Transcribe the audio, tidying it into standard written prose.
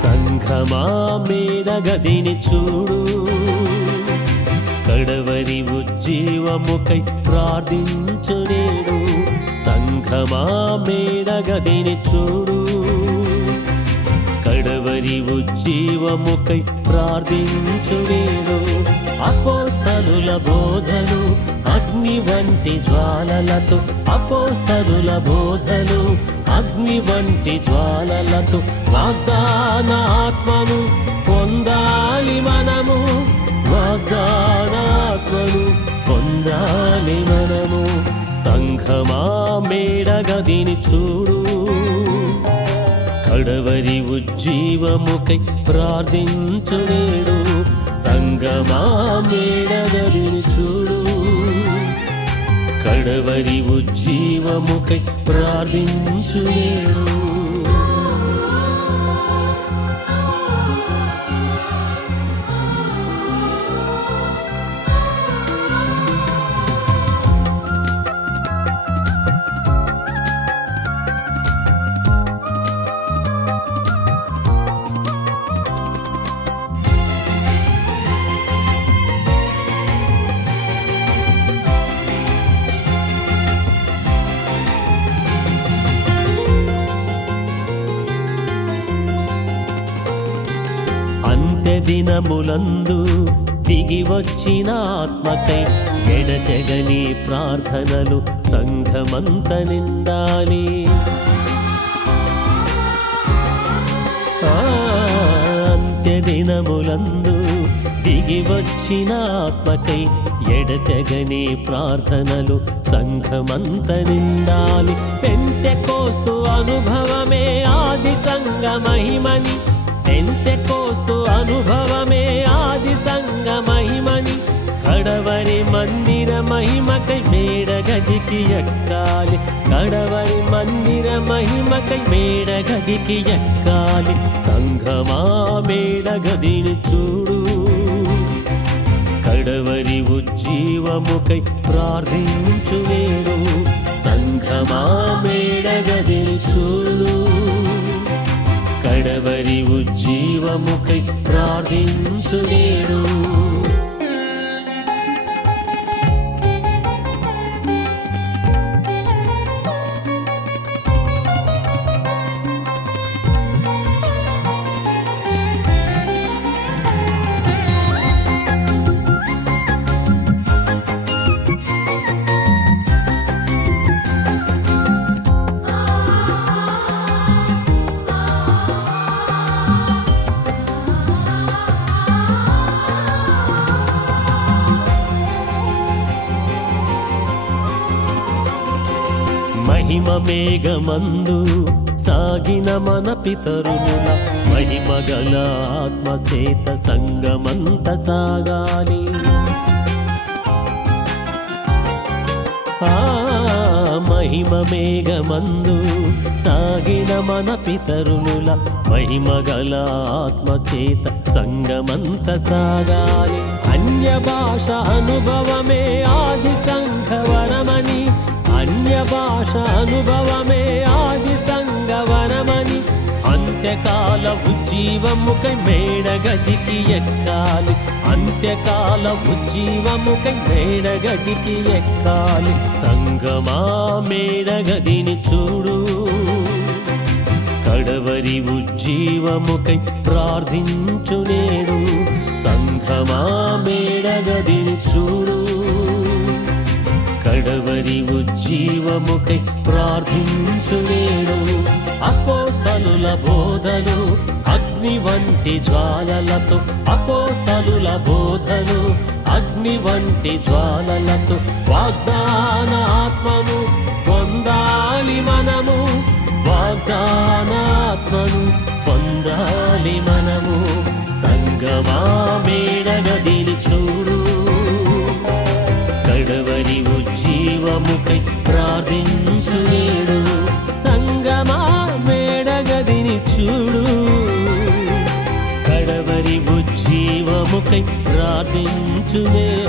సంఘమా మేడగదిని చూడు, కడవరి ఉజ్జీవముకై ప్రార్థించు నేడు. సంఘమా మేడగదిని చూడు, కడవరి ఉజ్జీవముకై ప్రార్థించు నేడు. అపోస్తలుల బోధలు అగ్ని వంటి జ్వాలలతో, అపోస్తలుల బోధలు అగ్ని వంటి జ్వాలలతో వాగ్దాన ఆత్మను పొందాలి మనము, వాగ్దాన ఆత్మను పొందాలి మనము. సంఘమా మేడగదిని చూడు, కడవరి ఉజ్జీవముకై ప్రార్థించు నేడు. సంఘమా మేడగదిని చూడు, కడవరి ఉజ్జీవముకై ప్రార్థించు నేడు. దినములందు దిగి వచ్చిన ఆత్మకై ఎడతెగని ప్రార్థనలు సంఘమంత నిండాలి. అంత్య దినములందు దిగి వచ్చిన ఆత్మకై ఎడతెగని ప్రార్థనలు సంఘమంత నిండాలి. పెంతెకోస్తు అనుభవమే ఆది సంఘ మహిమని, పెంతెకోస్తు అనుభవమే ఆది సంఘ మహిమని. కడవరి మందిర మహిమకై మేడగదికి ఎక్కాలి, కడవరి మందిర మహిమకై మేడగదికి ఎక్కాలి. సంఘమా మేడగదిని చూడు, కడవరి ఉజ్జీవముకై ప్రార్థించు నేడు. సంఘమా మేడగదిని చూడు, కడవరి ఉజ్జీవముకై ప్రార్థించు నేడు. మహిమ మేఘమందు సాగిన మన పితరుల మహిమగల ఆత్మచేత సంగమంత సాగాలి. మహిమ మేఘమందు సాగిన మన పితరుల మహిమగల ఆత్మచేత సంగమంత సాగాలి. అన్య భాష అనుభవమే ఆది సంఘవరమని, అన్య భాష అనుభవమే ఆది సంఘవరమని. అంత్యకాల ఉజ్జీవముకై మేడగదికి ఎక్కాలి, అంత్యకాల ఉజ్జీవముకై మేడగదికి ఎక్కాలి. సంఘమా మేడగదిని చూడు, కడవరి ఉజ్జీవముకై ప్రార్థించు నేడు. సంఘమా మేడగదిని చూడు, కడవరి ఉజ్జీవముకై ప్రార్థించు నేడు. అపోస్తలుల బోధలు అగ్ని వంటి జ్వాలలతో, అపోస్తలుల బోధలు అగ్ని వంటి జ్వాలలతో వాగ్దాన ఆత్మను పొందాలి మనము, వాగ్దాన ఆత్మను పొందాలి మనము. సంగమా మేడగదిని చూడు, కడవరి ఉజ్జీవముకై ప్రార్థించు నేడు. సంగమా మేడగదిని చూడు, కడవరి ఉజ్జీవముకై ప్రార్థించు నేడు.